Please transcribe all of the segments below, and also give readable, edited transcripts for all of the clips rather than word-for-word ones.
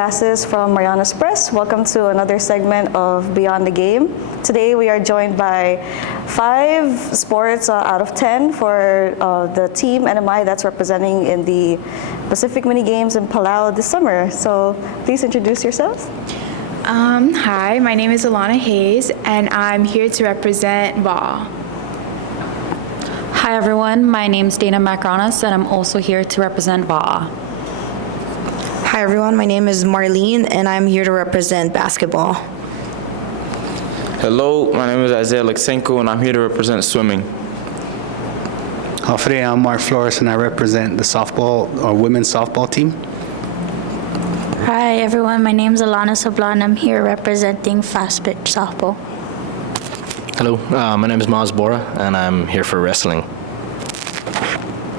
Gases from Marianas Press. Welcome to another segment of Beyond the Game. Today we are joined by 5 sports out of 10 for the Team NMI that's representing in the Pacific Mini Games in Palau this summer. So please introduce yourselves. Hi, my name is Alana Hayes, and I'm here to represent VA. Hi everyone, my name is Dayna Macaranas, and I'm also here to represent VA. Hi everyone, my name is Marlene, and I'm here to represent basketball. Hello, my name is Aleksenko, and I'm here to represent swimming. I'm Mark Flores, and I represent the softball or women's softball team. Hi everyone, my name is Alannah Sablan. I'm here representing fast pitch softball. Hello, my name is Borja, and I'm here for wrestling.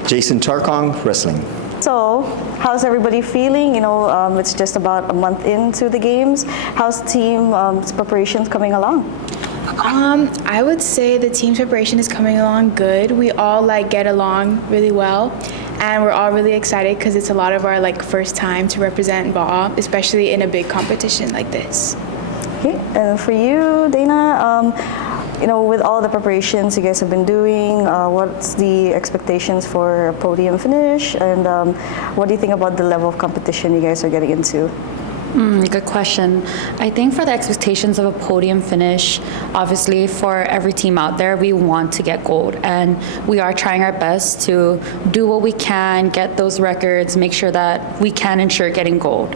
Jason Tarkong, wrestling. So, how's everybody feeling? It's just about a month into the games. How's the team's preparations coming along? I would say the team's preparation is coming along good. We all get along really well, and we're all really excited because it's a lot of our first time to represent VA, especially in a big competition like this. Okay, and for you, Dayna, with all the preparations you guys have been doing, what's the expectations for a podium finish, and what do you think about the level of competition you guys are getting into? Good question. I think for the expectations of a podium finish, obviously for every team out there, we want to get gold, and we are trying our best to do what we can, get those records, make sure that we can ensure getting gold.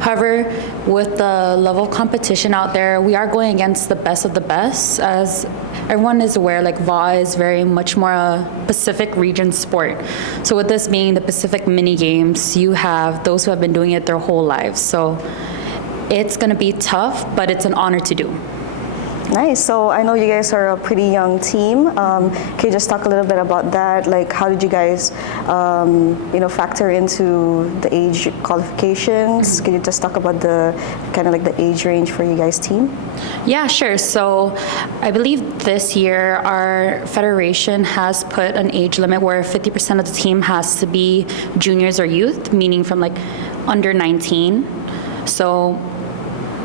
However, with the level of competition out there, we are going against the best of the best. As everyone is aware, VA is very much more a Pacific region sport. So with this being the Pacific Mini Games, you have those who have been doing it their whole lives. So it's going to be tough, but it's an honor to do. Nice. So I know you guys are a pretty young team. Can you just talk a little bit about that? How did you guys, factor into the age qualifications? Can you just talk about the kind of the age range for you guys' team? Yeah, sure. So I believe this year our federation has put an age limit where 50% of the team has to be juniors or youth, meaning from under 19. So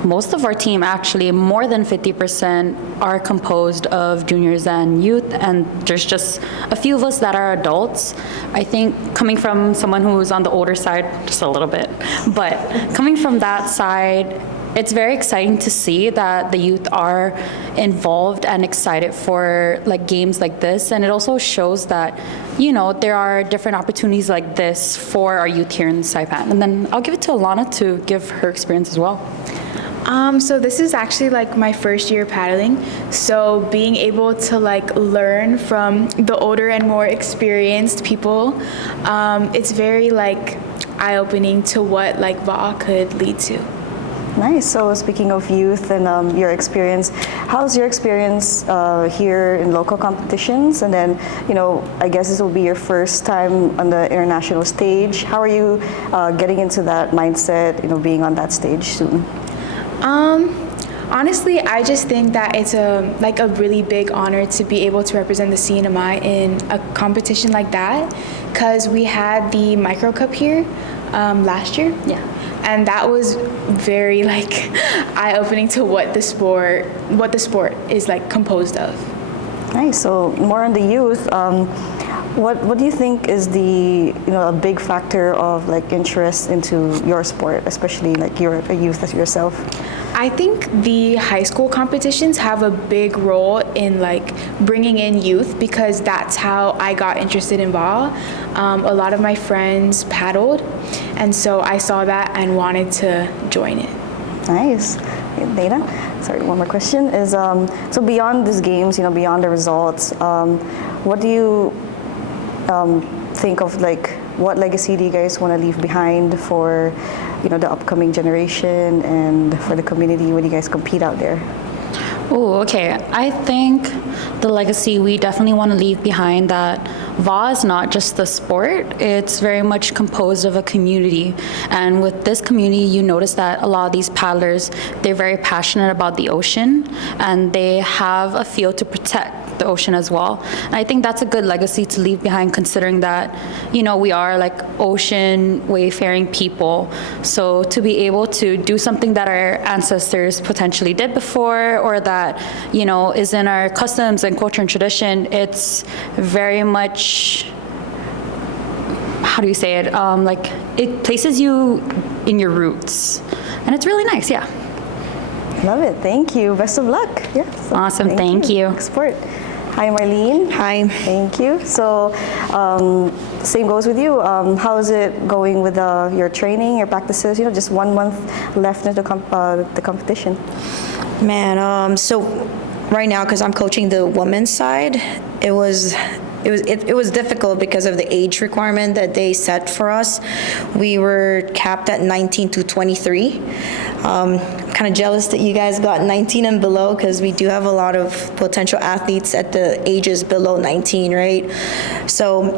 most of our team, actually, more than 50% are composed of juniors and youth, and there's just a few of us that are adults. I think coming from someone who's on the older side, just a little bit, but coming from that side, it's very exciting to see that the youth are involved and excited for games like this, and it also shows that there are different opportunities like this for our youth here in Saipan. And then I'll give it to Alana to give her experience as well. So this is actually my first year paddling. So being able to learn from the older and more experienced people, it's very eye-opening to what VA could lead to. Nice. So speaking of youth and your experience, how's your experience here in local competitions? And then, I guess this will be your first time on the international stage. How are you getting into that mindset, being on that stage soon? Honestly, I just think that it's a really big honor to be able to represent the CNMI in a competition like that, because we had the Micro Cup here last year. Yeah. And that was very eye-opening to what the sport is composed of. Nice. So more on the youth. What do you think is a big factor of interest into your sport, especially you're a youth as yourself? I think the high school competitions have a big role in bringing in youth, because that's how I got interested in VA. A lot of my friends paddled, and so I saw that and wanted to join it. Nice. Dayna, sorry, one more question is, so beyond these games, beyond the results, what do you think of what legacy do you guys want to leave behind for the upcoming generation and for the community when you guys compete out there? Oh, okay. I think the legacy we definitely want to leave behind that VA is not just the sport, it's very much composed of a community. And with this community, you notice that a lot of these paddlers, they're very passionate about the ocean, and they have a field to protect. the ocean as well. And I think that's a good legacy to leave behind, considering that, we are like ocean wayfaring people. So to be able to do something that our ancestors potentially did before, or that, is in our customs and culture and tradition, it's very much, how do you say it? Like, it places you in your roots. And it's really nice, yeah. Love it. Thank you. Best of luck. Yes. Awesome. Thank you. Good sport. Hi, Marlene. Hi. Thank you. So, same goes with you. How is it going with your training, your practices? Just 1 month left into the competition. Man, so right now, because I'm coaching the women's side, it was difficult because of the age requirement that they set for us. We were capped at 19 to 23. I'm kind of jealous that you guys got 19 and below, because we do have a lot of potential athletes at the ages below 19, right? So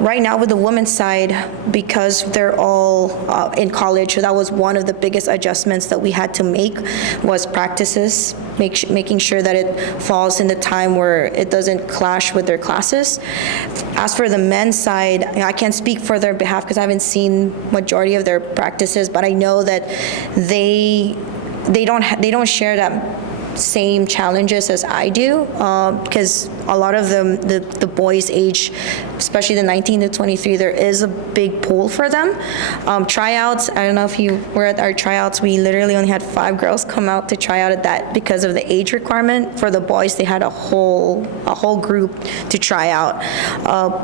right now with the women's side, because they're all in college, so that was one of the biggest adjustments that we had to make, was practices, making sure that it falls in the time where it doesn't clash with their classes. As for the men's side, I can't speak for their behalf because I haven't seen majority of their practices, but I know that they don't share that same challenges as I do, because a lot of them, the boys age, especially the 19 to 23, there is a big pool for them. Tryouts, I don't know if you were at our tryouts, we literally only had 5 girls come out to try out at that because of the age requirement. For the boys, they had a whole group to try out.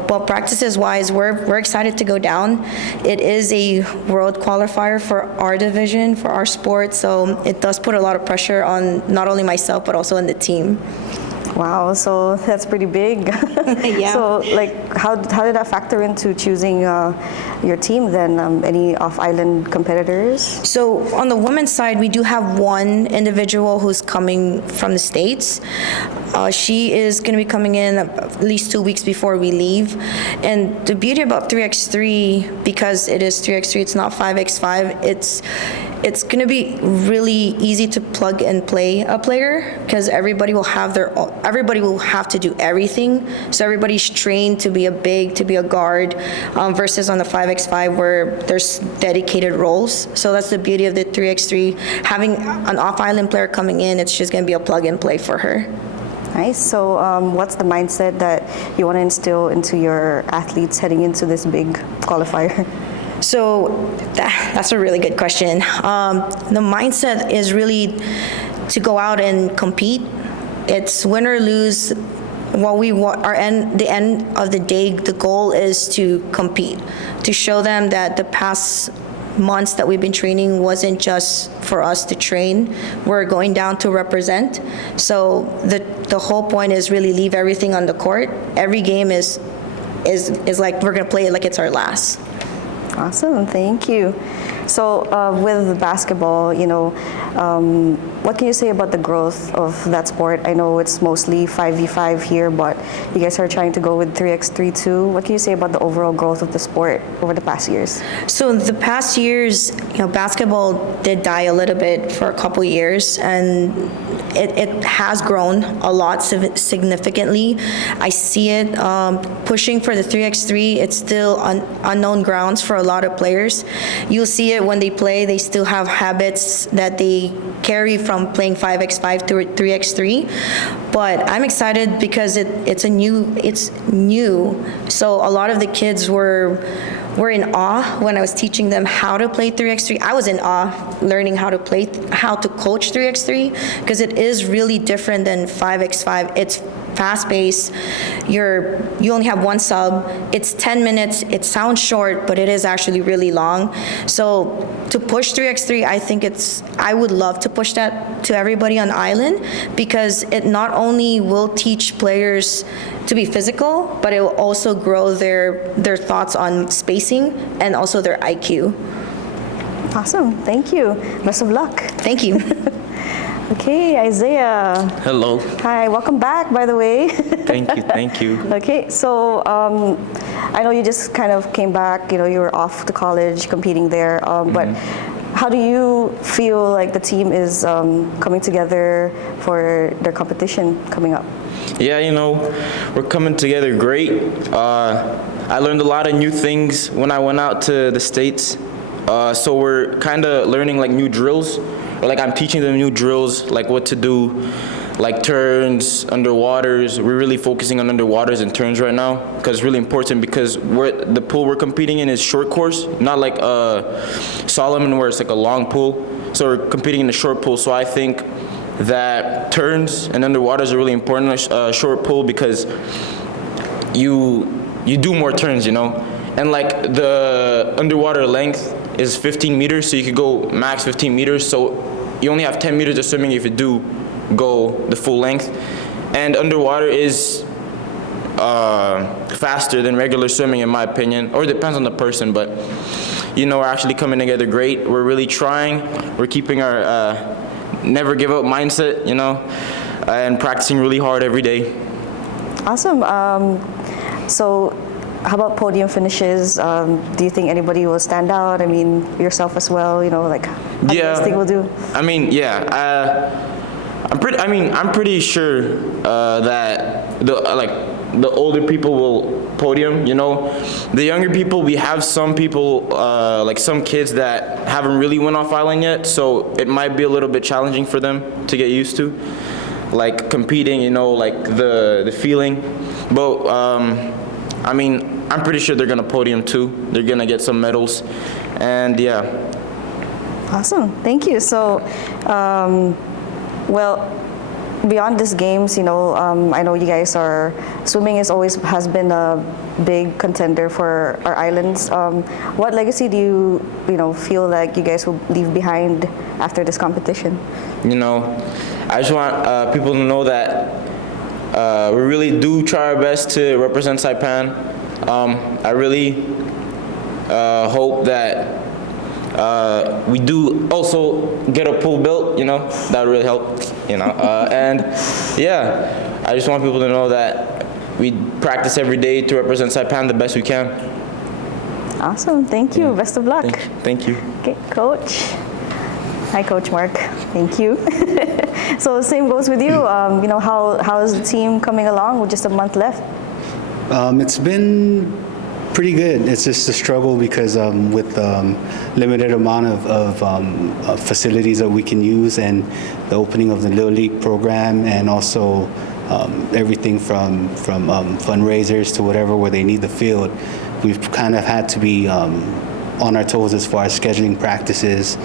But practices wise, we're excited to go down. It is a world qualifier for our division, for our sport, so it does put a lot of pressure on not only myself but also on the team. Wow, so that's pretty big. Yeah. So, like, how did that factor into choosing your team then? Any off-island competitors? So on the women's side, we do have one individual who's coming from the States. She is going to be coming in at least 2 weeks before we leave. And the beauty about 3x3, because it is 3x3, it's not 5x5, it's going to be really easy to plug and play a player, because everybody will have to do everything. So everybody's trained to be a big, to be a guard, versus on the 5x5 where there's dedicated roles. So that's the beauty of the 3x3. Having an off-island player coming in, it's just going to be a plug and play for her. Nice. So what's the mindset that you want to instill into your athletes heading into this big qualifier? So that's a really good question. The mindset is really to go out and compete. It's win or lose. What we want, the end of the day, the goal is to compete, to show them that the past months that we've been training wasn't just for us to train. We're going down to represent. So the whole point is really leave everything on the court. Every game is like we're gonna play it like it's our last. Awesome, thank you. So with basketball, what can you say about the growth of that sport? I know it's mostly 5v5 here, but you guys are trying to go with 3x3 too. What can you say about the overall growth of the sport over the past years? So the past years, basketball did die a little bit for a couple years, and it has grown a lot significantly. I see it pushing for the 3x3. It's still unknown grounds for a lot of players. You'll see it when they play. They still have habits that they carry from playing 5x5 to 3x3. But I'm excited because it's new. So a lot of the kids were in awe when I was teaching them how to play 3x3. I was in awe learning how to coach 3x3, because it is really different than 5x5. It's fast-paced. You only have one sub. It's 10 minutes. It sounds short, but it is actually really long. So to push 3x3, I would love to push that to everybody on island, because it not only will teach players to be physical, but it will also grow their thoughts on spacing and also their IQ. Awesome, thank you. Best of luck. Thank you. Okay, Isaiah. Hello. Hi, welcome back, by the way. Thank you. Okay, so I know you just kind of came back, you were off to college competing there, but how do you feel like the team is coming together for their competition coming up? Yeah, we're coming together great. I learned a lot of new things when I went out to the States. So we're kind of learning like new drills, or like I'm teaching them new drills, like what to do, like turns, underwaters. We're really focusing on underwaters and turns right now because it's really important, because the pool we're competing in is short course, not like Solomon where it's like a long pool. So we're competing in a short pool. So I think that turns and underwaters are really important in a short pool, because you do more turns, and like the underwater length is 15 meters, so you could go max 15 meters. So you only have 10 meters of swimming if you do go the full length. And underwater is faster than regular swimming, in my opinion, or it depends on the person, but we're actually coming together great. We're really trying. We're keeping our never give up mindset, and practicing really hard every day. Awesome. So how about podium finishes? Do you think anybody will stand out? I mean, yourself as well, like how do you guys think we'll do? I mean, I'm pretty sure that the older people will podium, The younger people, we have some people, like some kids that haven't really went off island yet, so it might be a little bit challenging for them to get used to, like competing, like the feeling. But I'm pretty sure they're gonna podium too. They're gonna get some medals, and yeah. Awesome, thank you. So, well, beyond these games, I know you guys swimming has been a big contender for our islands. What legacy do you feel like you guys will leave behind after this competition? I just want people to know that we really do try our best to represent Saipan. I really hope that we do also get a pool built, that would really help, and yeah, I just want people to know that we practice every day to represent Saipan the best we can. Awesome, thank you, best of luck. Thank you. Okay, Coach. Hi, Coach Mark, thank you. So same goes with you, how is the team coming along with just a month left? It's been pretty good. It's just a struggle because with limited amount of facilities that we can use, and the opening of the Little League program, and also everything from fundraisers to whatever where they need the field, we've kind of had to be on our toes as far as scheduling practices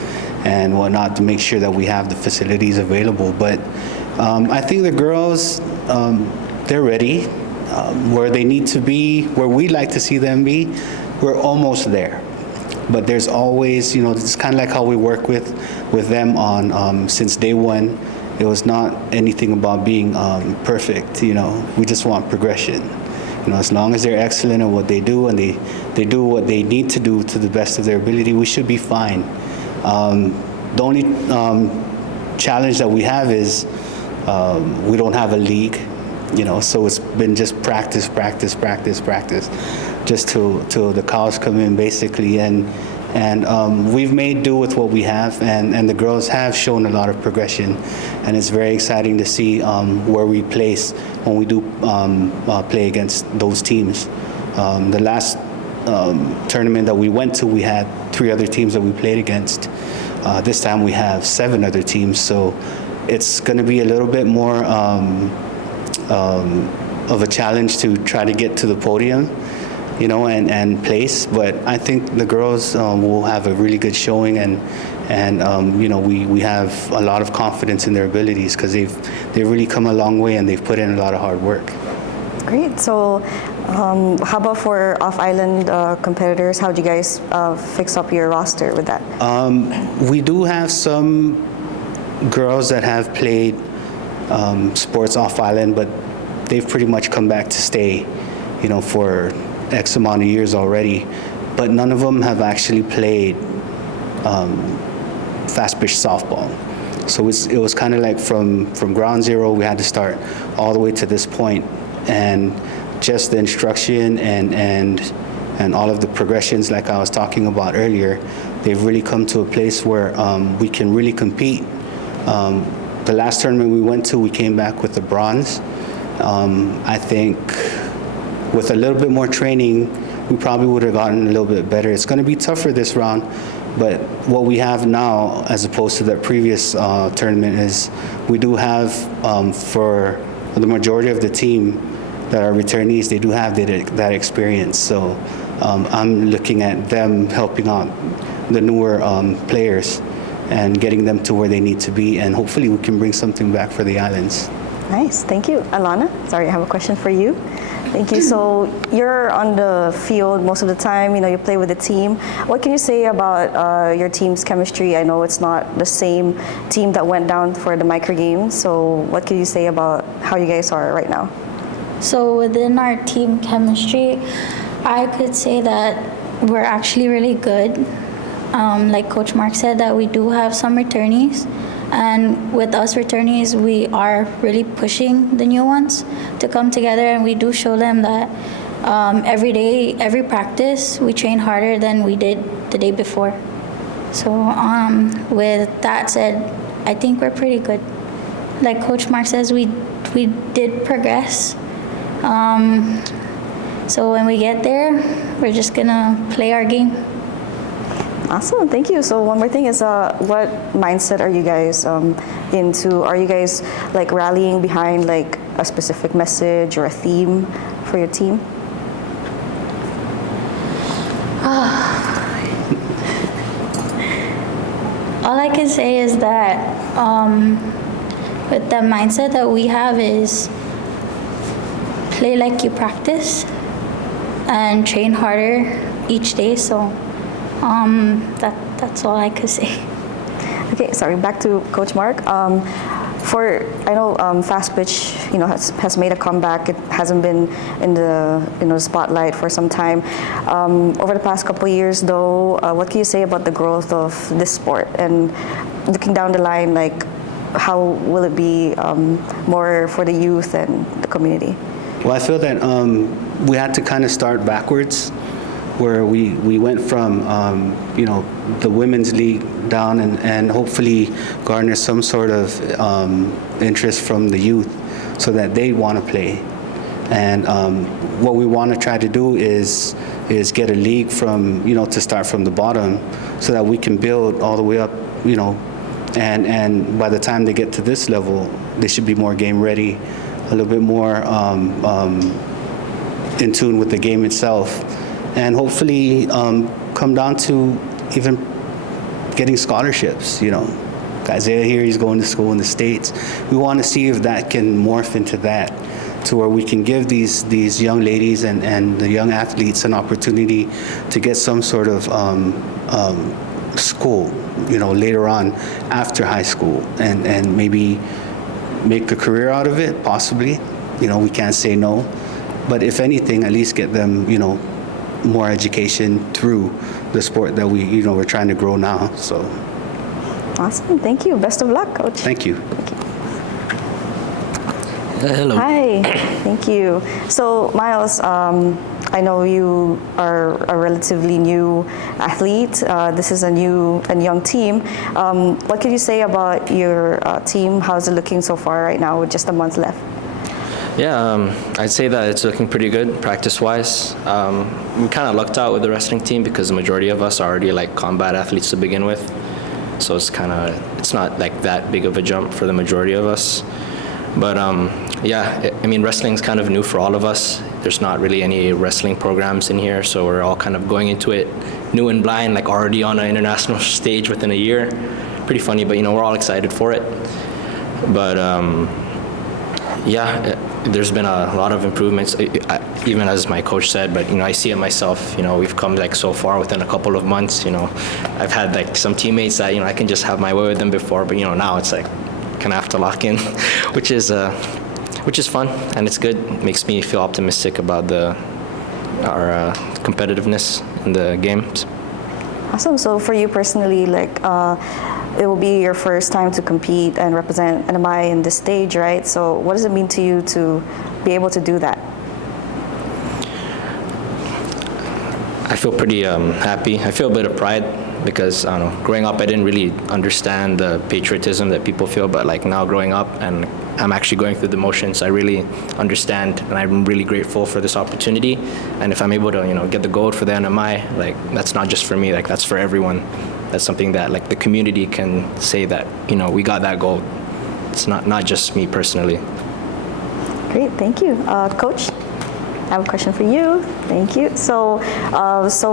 and whatnot to make sure that we have the facilities available. But I think the girls, they're ready. Where they need to be, where we'd like to see them be, we're almost there. But there's always, it's kind of like how we work with them on since day one. It was not anything about being perfect, we just want progression. As long as they're excellent at what they do, and they do what they need to do to the best of their ability, we should be fine. The only challenge that we have is we don't have a league. So it's been just practice, just till the cows come in, basically. And we've made do with what we have, and the girls have shown a lot of progression, and it's very exciting to see where we place when we do play against those teams. The last tournament that we went to, we had 3 other teams that we played against. This time we have 7 other teams, so it's going to be a little bit more of a challenge to try to get to the podium, and place. But I think the girls will have a really good showing, and we have a lot of confidence in their abilities, because they've really come a long way, and they've put in a lot of hard work. Great. So how about for off-island competitors? How do you guys fix up your roster with that? We do have some girls that have played sports off-island, but they've pretty much come back to stay, for X amount of years already. But none of them have actually played fast pitch softball. So it was kind of like from ground zero, we had to start all the way to this point. And just the instruction and and all of the progressions like I was talking about earlier, they've really come to a place where we can really compete. The last tournament we went to, we came back with the bronze. I think with a little bit more training, we probably would have gotten a little bit better. It's going to be tougher this round, but what we have now, as opposed to that previous tournament, is we do have, for the majority of the team that are returnees, they do have that experience. So I'm looking at them helping out the newer players and getting them to where they need to be, and hopefully we can bring something back for the islands. Nice, thank you. Alana, sorry, I have a question for you. Thank you. So you're on the field most of the time, you play with the team. What can you say about your team's chemistry? I know it's not the same team that went down for the micro games, so what can you say about how you guys are right now? So within our team chemistry, I could say that we're actually really good. Like Coach Mark said, that we do have some returnees. And with us returnees, we are really pushing the new ones to come together, and we do show them that every day, every practice, we train harder than we did the day before. So with that said, I think we're pretty good. Like Coach Mark says, we did progress. So when we get there, we're just gonna play our game. Awesome, thank you. So one more thing is, what mindset are you guys into? Are you guys like rallying behind like a specific message or a theme for your team? All I can say is that with the mindset that we have is play like you practice and train harder each day. So that's all I could say. Okay, sorry, back to Coach Mark. I know fast pitch, has made a comeback. It hasn't been in the spotlight for some time. Over the past couple of years, though, what can you say about the growth of this sport? And looking down the line, like, how will it be more for the youth and the community? Well, I feel that we had to kind of start backwards, where we went from the women's league down and hopefully garner some sort of interest from the youth so that they want to play. And what we want to try to do is get a league from to start from the bottom so that we can build all the way up, and by the time they get to this level, they should be more game ready, a little bit more in tune with the game itself. And hopefully come down to even getting scholarships, Isaiah here, he's going to school in the States. We want to see if that can morph into that, to where we can give these young ladies and the young athletes an opportunity to get some sort of school, later on after high school, and maybe make a career out of it, possibly. We can't say no. But if anything, at least get them, more education through the sport that we're trying to grow now. So awesome, thank you. Best of luck, Coach. Thank you. Hello. Hi, thank you. So Miles, I know you are a relatively new athlete. This is a new and young team. What can you say about your team? How's it looking so far right now with just a month left? Yeah, I'd say that it's looking pretty good practice-wise. We kind of lucked out with the wrestling team because the majority of us are already like combat athletes to begin with. So it's not like that big of a jump for the majority of us. But wrestling's kind of new for all of us. There's not really any wrestling programs in here, so we're all kind of going into it new and blind, like already on an international stage within a year. Pretty funny, but we're all excited for it. But there's been a lot of improvements, even as my coach said, but I see it myself. We've come like so far within a couple of months. I've had like some teammates that I can just have my way with them before, but now it's like kind of have to lock in, which is fun and it's good. It makes me feel optimistic about our competitiveness in the games. Awesome. So for you personally, like, it will be your first time to compete and represent NMI in this stage, right? So what does it mean to you to be able to do that? I feel pretty happy. I feel a bit of pride because, I don't know, growing up I didn't really understand the patriotism that people feel, but like now growing up and I'm actually going through the motions, I really understand, and I'm really grateful for this opportunity. And if I'm able to, get the gold for the NMI, like that's not just for me, like that's for everyone. That's something that like the community can say that, we got that gold. It's not just me personally. Great, thank you. Coach, I have a question for you. Thank you. So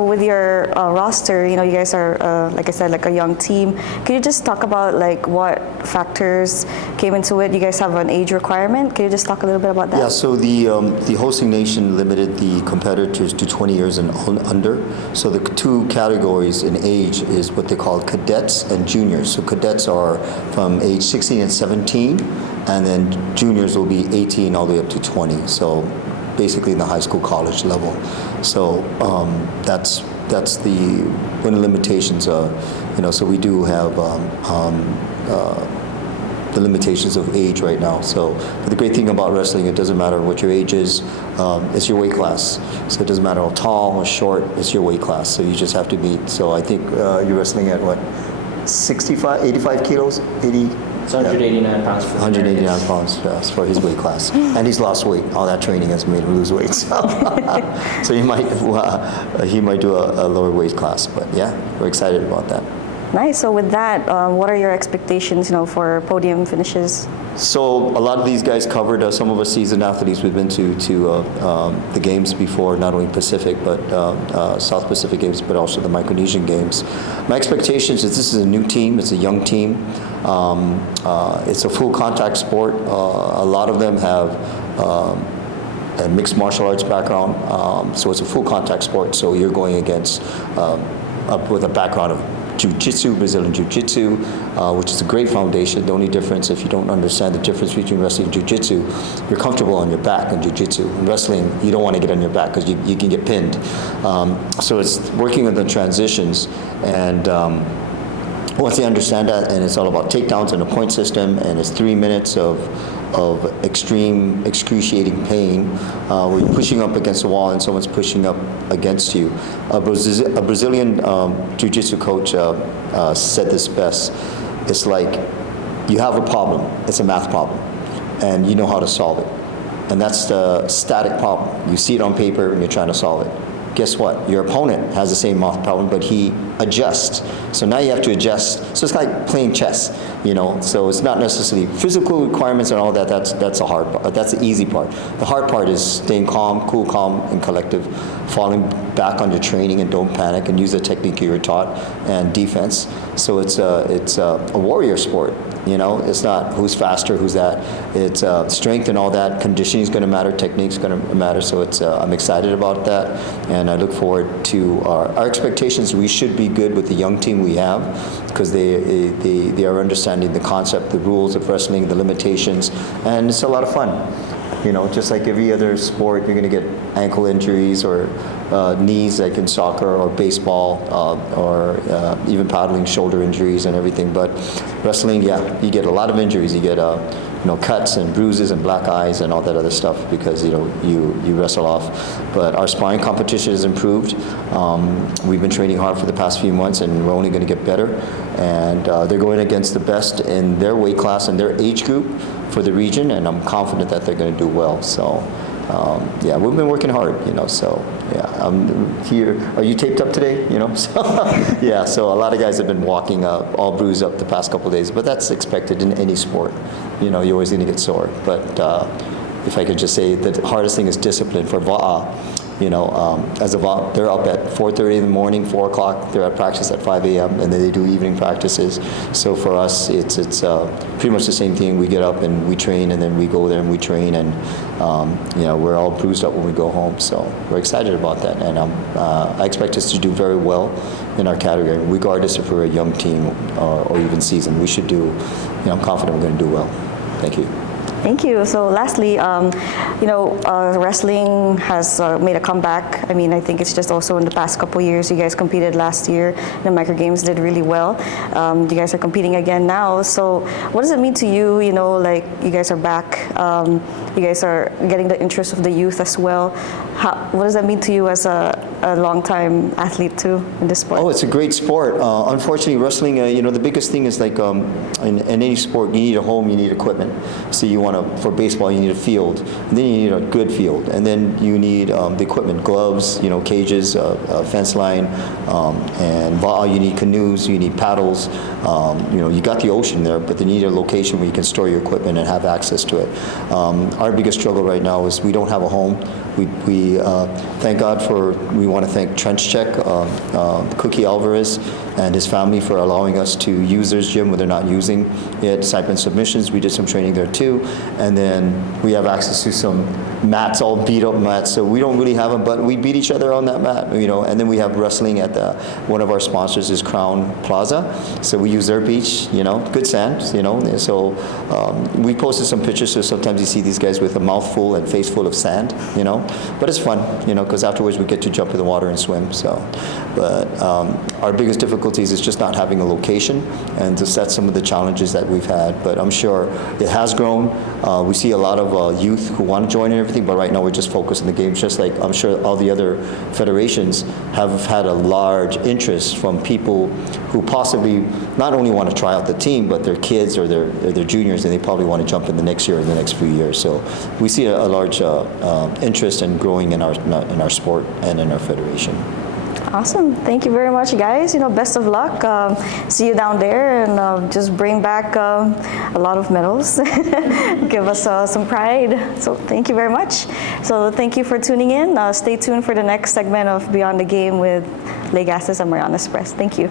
with your roster, you guys are, like I said, like a young team. Can you just talk about like what factors came into it? You guys have an age requirement. Can you just talk a little bit about that? Yeah, so the hosting nation limited the competitors to 20 years and under. So the two categories in age is what they call cadets and juniors. So cadets are from age 16 and 17, and then juniors will be 18 all the way up to 20. So basically in the high school, college level. So that's the one of the limitations. So we do have the limitations of age right now. So, but the great thing about wrestling, it doesn't matter what your age is. It's your weight class. So it doesn't matter how tall or short. It's your weight class. So you just have to meet. So I think you're wrestling at what, 85 kilos, 80. It's 189 pounds for 189 pounds, yes, for his weight class. And he's lost weight. All that training has made him lose weight. So he might do a lower weight class. But yeah, we're excited about that. Nice. So with that, what are your expectations, for podium finishes? So a lot of these guys covered, some of us seasoned athletes, we've been to the games before, not only Pacific, but South Pacific Games, but also the Micronesian Games. My expectations is this is a new team, it's a young team. It's a full contact sport. A lot of them have a mixed martial arts background, so it's a full contact sport, so you're going against with a background of Jiu-Jitsu, Brazilian Jiu-Jitsu, which is a great foundation. The only difference, if you don't understand the difference between wrestling and Jiu-Jitsu, you're comfortable on your back in Jiu-Jitsu. In wrestling, you don't want to get on your back because you can get pinned. So it's working on the transitions, and once they understand that, and it's all about takedowns and a point system, and it's 3 minutes of extreme, excruciating pain, where you're pushing up against the wall and someone's pushing up against you. A Brazilian jiu-jitsu coach said this best. It's like you have a problem, it's a math problem, and you know how to solve it. And that's the static problem. You see it on paper and you're trying to solve it. Guess what? Your opponent has the same math problem, but he adjusts. So now you have to adjust. So it's like playing chess, So it's not necessarily physical requirements and all that. That's the hard part. That's the easy part. The hard part is staying calm, cool, calm, and collective, falling back on your training and don't panic and use the technique you were taught and defense. So it's a warrior sport. It's not who's faster, who's that. It's strength and all that. Conditioning is going to matter. Technique is going to matter. So I'm excited about that, and I look forward to our expectations. We should be good with the young team we have because they are understanding the concept, the rules of wrestling, the limitations, and it's a lot of fun. Just like every other sport, you're going to get ankle injuries or knees, like in soccer or baseball, or even paddling, shoulder injuries and everything. But wrestling, yeah, you get a lot of injuries. You get cuts and bruises and black eyes and all that other stuff because you wrestle off. But our sparring competition has improved. We've been training hard for the past few months, and we're only going to get better. And they're going against the best in their weight class and their age group for the region, and I'm confident that they're going to do well. So, yeah, we've been working hard, So, yeah, I'm here. Are you taped up today? So, yeah. So a lot of guys have been walking all bruised up the past couple of days, but that's expected in any sport. You're always going to get sore. But if I could just say, the hardest thing is discipline for Va'a. As a Va'a, they're up at 4:30 in the morning, 4 o'clock. They're at practice at 5 a.m. and then they do evening practices. So for us, it's pretty much the same thing. We get up and we train, and then we go there and we train, and we're all bruised up when we go home. So we're excited about that, and I expect us to do very well in our category, regardless if we're a young team or even seasoned. We should do. I'm confident we're going to do well. Thank you. Thank you. So lastly, wrestling has made a comeback. I mean, I think it's just also in the past couple years. You guys competed last year. The micro games did really well. You guys are competing again now. So what does it mean to you? Like you guys are back. You guys are getting the interest of the youth as well. What does that mean to you as a longtime athlete too in this sport? Oh, it's a great sport. Unfortunately, wrestling, the biggest thing is like in any sport, you need a home, you need equipment. So for baseball, you need a field. And then you need a good field. And then you need the equipment, gloves, cages, fence line, and you need canoes, you need paddles. You got the ocean there, but then you need a location where you can store your equipment and have access to it. Our biggest struggle right now is we don't have a home. We we want to thank Trench Check, Cookie Alvarez, and his family for allowing us to use their gym when they're not using it. Saipan Submissions, we did some training there too. And then we have access to some mats, all beat up mats. So we don't really have them, but we beat each other on that mat, And then we have wrestling at one of our sponsors is Crown Plaza. So we use their beach, good sand, So we posted some pictures, so sometimes you see these guys with a mouthful and face full of sand, But it's fun, because afterwards we get to jump in the water and swim. But our biggest difficulties is just not having a location, and that's some of the challenges that we've had. But I'm sure it has grown. We see a lot of youth who want to join and everything, but right now we're just focused on the games, just like I'm sure all the other federations have had a large interest from people who possibly not only want to try out the team, but their kids or their juniors, and they probably want to jump in the next year or the next few years. So we see a large interest in growing in our sport and in our federation. Awesome. Thank you very much, guys. Best of luck. See you down there, and just bring back a lot of medals. Give us some pride. So thank you very much. So thank you for tuning in. Stay tuned for the next segment of Beyond the Game with Leigh Gases and Marianas Press. Thank you.